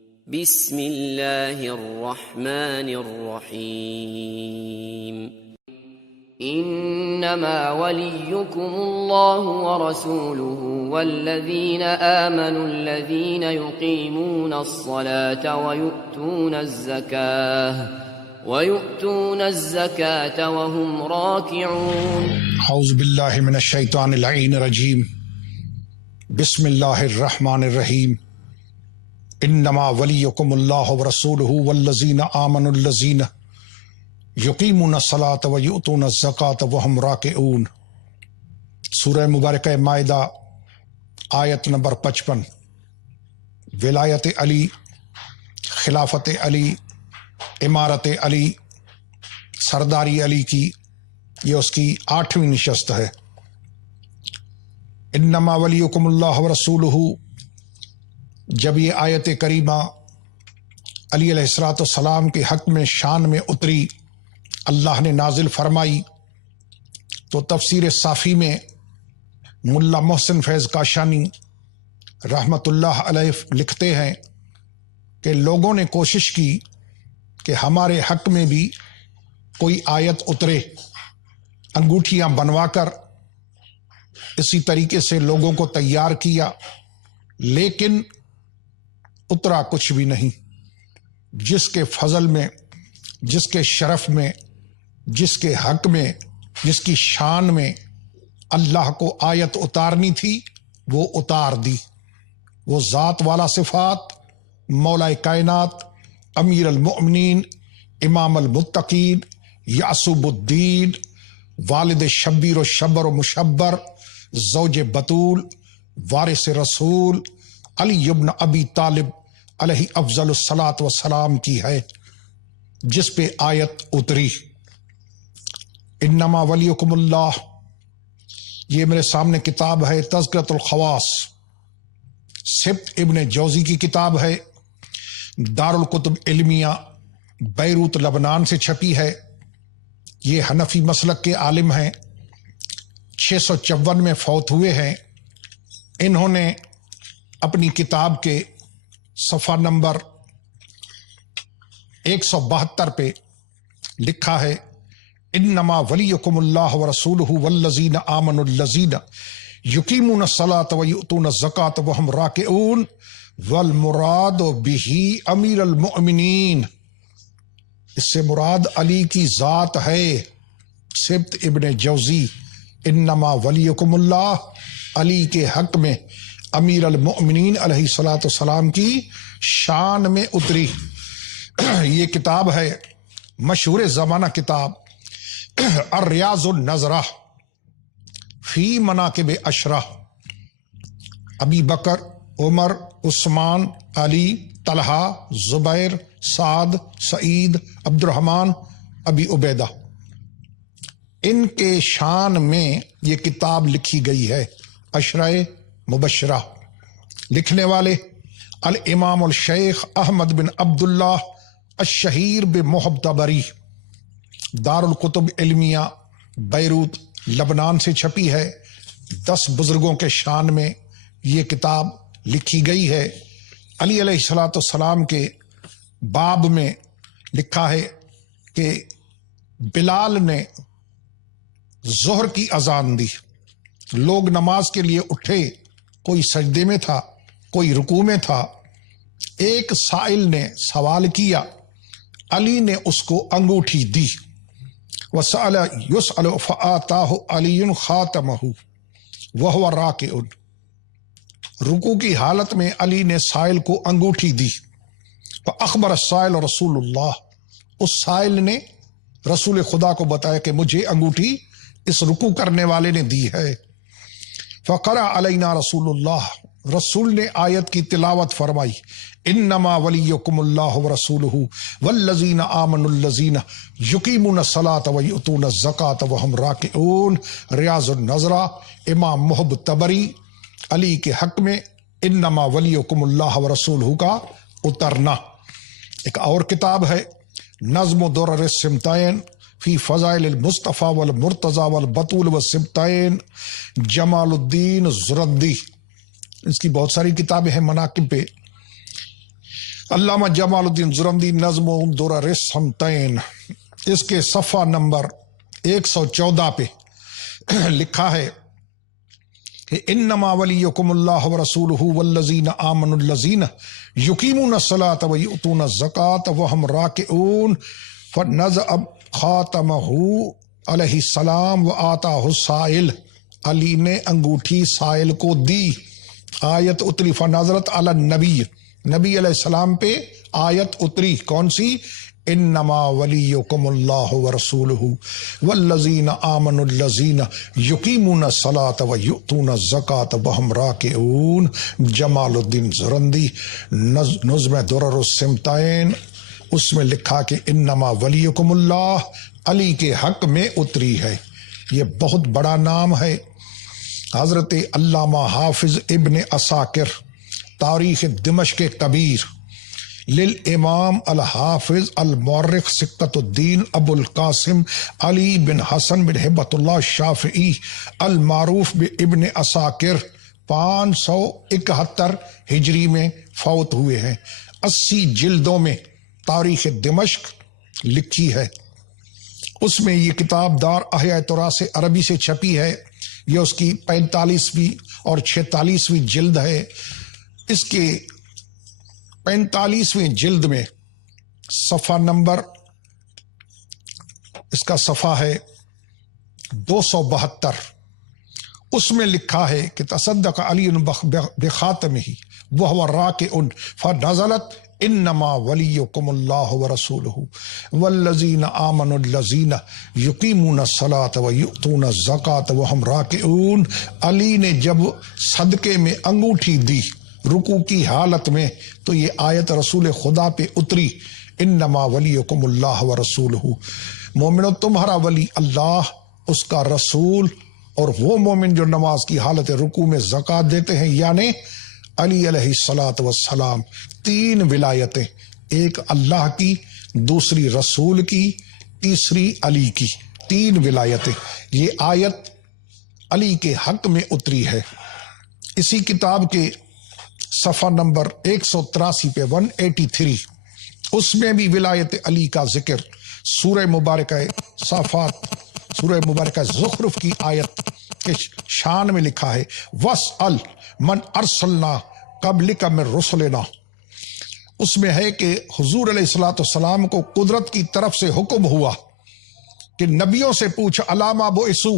بسم اللہ الرحمن الرحیم انما ولیکم اللہ ورسولہ والذین آمنوا الذین یقیمون الصلاة ویؤتون الزکاة وهم راکعون۔ اعوذ باللہ من الشیطان اللعین الرجیم، بسم اللہ الرحمن الرحیم۔ انما ولیکم اللہ ورسولہ والذین آمنوا الذین یقیمون الصلاة ویؤتون الزکاة وهم راکعون۔ سورہ مبارکہ مائدہ آیت نمبر 55۔ ولایت علی، خلافت علی، امارت علی، سرداری علی کی یہ اس کی 8ویں نشست ہے۔ انما ولیکم اللہ ورسولہ، جب یہ آیت کریمہ علی علیہ السلام کے حق میں شان میں اتری، اللہ نے نازل فرمائی، تو تفسیر صافی میں ملا محسن فیض کاشانی رحمت اللہ علیہ لکھتے ہیں کہ لوگوں نے کوشش کی کہ ہمارے حق میں بھی کوئی آیت اترے، انگوٹھیاں بنوا کر اسی طریقے سے لوگوں کو تیار کیا، لیکن اترا کچھ بھی نہیں۔ جس کے فضل میں، جس کے شرف میں، جس کے حق میں، جس کی شان میں اللہ کو آیت اتارنی تھی وہ اتار دی۔ وہ ذات والا صفات، مولا کائنات، امیر المؤمنین، امام المتقین، یعصب الدین، والد شبیر و شبر و مشبر، زوج بطول، وارث رسول علی ابن ابی طالب علیہ افضل الصلاۃ والسلام کی ہے، جس پہ آیت اتری۔ انما ولیکم اللہ، یہ میرے سامنے کتاب ہے تذکرۃ الخواص، سبت ابن جوزی کی کتاب ہے، دارالکتب علمیہ بیروت لبنان سے چھپی ہے۔ یہ حنفی مسلک کے عالم ہیں، 654 میں فوت ہوئے ہیں۔ انہوں نے اپنی کتاب کے صفحہ نمبر 172 پہ لکھا ہے، انما ولیکم اللہ ورسولہ والذین آمنوا الذین یقیمون الصلاة ویؤتون الزکاة وهم راکعون والمراد بہ امیر المؤمنین۔ اس سے مراد علی کی ذات ہے۔ سبت ابن جوزی، انما ولیکم اللہ، علی کے حق میں امیر المؤمنین علیہ الصلاۃ والسلام کی شان میں اتری۔ یہ کتاب ہے مشہور زمانہ کتاب الریاض النظرہ فی مناقب عشرہ، ابی بکر، عمر، عثمان، علی، طلحہ، زبیر، سعد، سعید، عبد الرحمن، ابی عبیدہ، ان کے شان میں یہ کتاب لکھی گئی ہے۔ عشرہ مبشرہ، لکھنے والے الامام الشیخ احمد بن عبداللہ الشہیر بمحتبری، دارالکتب علمیہ بیروت لبنان سے چھپی ہے۔ 10 بزرگوں کے شان میں یہ کتاب لکھی گئی ہے۔ علی علیہ السلام کے باب میں لکھا ہے کہ بلال نے ظہر کی اذان دی، لوگ نماز کے لیے اٹھے، کوئی سجدے میں تھا، کوئی رکوع میں تھا۔ ایک سائل نے سوال کیا، علی نے اس کو انگوٹھی دی، وسأل یسأل فآتاہ علی خاتمہ وہو راکع، رکوع کی حالت میں علی نے سائل کو انگوٹھی دی۔ فاخبر السائل رسول اللہ، اس سائل نے رسول خدا کو بتایا کہ مجھے انگوٹھی اس رکوع کرنے والے نے دی ہے۔ فقرأ علینا رسول اللہ، رسول نے آیت کی تلاوت فرمائی، انما ولیکم اللہ ورسولہ والذین آمنوا الذین یقیمون الصلاة ویؤتون الزکاة وهم راکعون۔ ریاض النظرہ، امام محب تبری، علی کے حق میں انما ولیکم اللہ ورسولہ کا اترنا۔ ایک اور کتاب ہے نظم درر السمتین فی فضائل المصطفیٰ والمرتضیٰ والبطول والسبتین، جمال الدین زردی۔ اس کی بہت ساری کتابیں ہیں مناقب پہ۔ علامہ جمال الدین زرندی نظم و درر سمتین، اس کے صفحہ نمبر 114 پہ لکھا ہے کہ انما ولیکم اللہ ورسولہ والذین آمنوا الذین یقیمون الصلاۃ ویؤتون الزکاۃ وہم راکعون فنزع خاتمہ علیہ السلام وآتاہ السائل، علی نے انگوٹھی سائل کو دی، آیت اتری فنظرت علی النبی، نبی علیہ السلام پہ آیت اتری کون سی؟ انما ولیکم اللہ ورسولہ والذین آمنوا الذین یقیمون الصلاۃ ویؤتون الزکاۃ وہم راکعون۔ جمال الدین زرندی نظم درر السمتین، اس میں لکھا کہ انما ولیکم اللہ علی کے حق میں اتری ہے۔ یہ بہت بڑا نام ہے۔ حضرت علامہ حافظ ابن عساکر تاریخ دمشق کبیر للامام الحافظ المورخ سکۃ الدین ابو القاسم علی بن حسن بن ہبۃ اللہ شافعی المعروف بابن عساکر 571 ہجری میں فوت ہوئے ہیں۔ 80 جلدوں میں تاریخ دمشق لکھی ہے۔ اس میں یہ کتاب دار احیاء تراث عربی سے چھپی ہے۔ یہ اس کی 45ویں اور 46ویں جلد ہے۔ اس کے 45ویں جلد میں صفحہ نمبر، اس کا صفحہ ہے 272، اس میں لکھا ہے کہ تصدق علی بخاتمہ وہو راکع فنزلت انما ولیکم اللہ ورسولہ والذین آمنوا الذین یقیمون الصلاۃ ویؤتون الزکاۃ وہم راکعون۔ علی نے جب صدقے میں انگوٹھی دی رکوع کی حالت میں تو یہ آیت رسول خدا پہ اتری، انما ولیکم اللہ ورسولہ، مومنو تمہارا ولی اللہ، اس کا رسول، اور وہ مومن جو نماز کی حالت رکوع میں زکوٰۃ دیتے ہیں، یعنی علی علیہ الصلاۃ والسلام۔ 3 ولایتیں، ایک اللہ کی، دوسری رسول کی، تیسری علی کی، 3 ولایتیں۔ یہ آیت علی کے حق میں اتری ہے۔ اسی کتاب کے صفحہ نمبر 183 پہ 183، اس میں بھی ولایت علی کا ذکر سورہ مبارکہ صافات، سورہ مبارکہ زخرف کی آیت کے شان میں لکھا ہے وَاسْأَلْ مَنْ أَرْسَلْنَا قَبْلِكَ مِنْ رُسُلِنَا۔ اس میں ہے کہ حضور علیہ الصلوۃ والسلام کو قدرت کی طرف سے حکم ہوا کہ نبیوں سے پوچھ علامہ بعثو،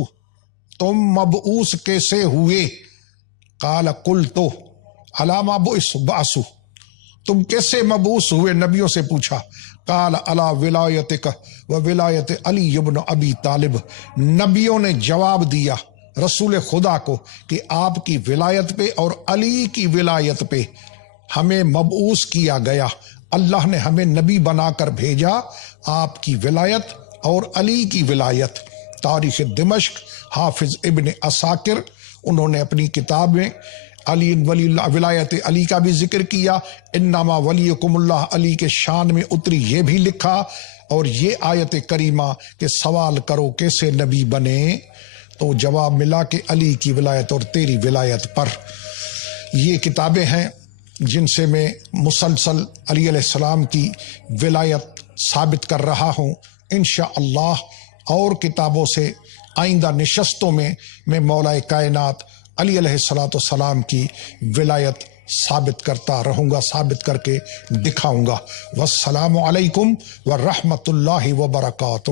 تم مبعوث کیسے ہوئے؟ قال قلت علامہ بعثو، تم کیسے مبعوث ہوئے؟ نبیوں سے پوچھا۔ قال علی ولایتک و ولایت علی بن ابی طالب، نبیوں نے جواب دیا رسول خدا کو کہ آپ کی ولایت پہ اور علی کی ولایت پہ ہمیں مبعوث کیا گیا، اللہ نے ہمیں نبی بنا کر بھیجا، آپ کی ولایت اور علی کی ولایت۔ تاریخ دمشق حافظ ابن عساکر، انہوں نے اپنی کتاب میں علی ولی اللہ، ولایت علی کا بھی ذکر کیا، انما ولیکم اللہ علی کے شان میں اتری یہ بھی لکھا، اور یہ آیت کریمہ کہ سوال کرو کیسے نبی بنے، تو جواب ملا کہ علی کی ولایت اور تیری ولایت پر۔ یہ کتابیں ہیں جن سے میں مسلسل علی علیہ السلام کی ولایت ثابت کر رہا ہوں۔ انشاءاللہ اور کتابوں سے آئندہ نشستوں میں مولا کائنات علی علیہ السلام کی ولایت ثابت کرتا رہوں گا، ثابت کر کے دکھاؤں گا۔ والسلام علیکم ورحمۃ اللہ وبرکاتہ۔